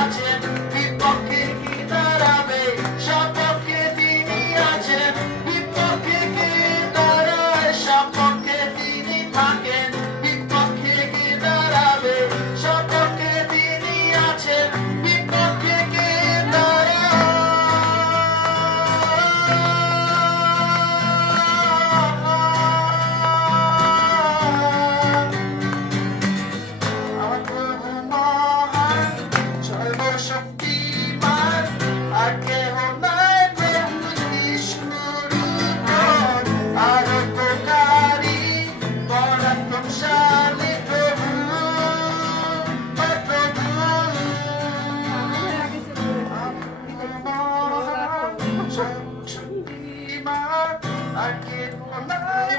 আছেন, বিপক্ষে কি দাঁড়াবে, সপক্ষে তিনি আছেন, বিপক্ষে কে দাঁড়ায়, সপক্ষে তিনি থাকেন, বিপক্ষে কে দাঁড়াবে, সপক্ষে তিনি আছেন, বিপক্ষে কে দাঁড়ায়। আমার প্রভু মহান, সর্বশক্তিমান, আর কেহ নাই প্রভু বিষ্ণুরূপর, আরোগ্যকারী, পরাক্রমশালী প্রভু, ও প্রভু। আপনি মহান, সর্বশক্তিমান, আর কেহ নাই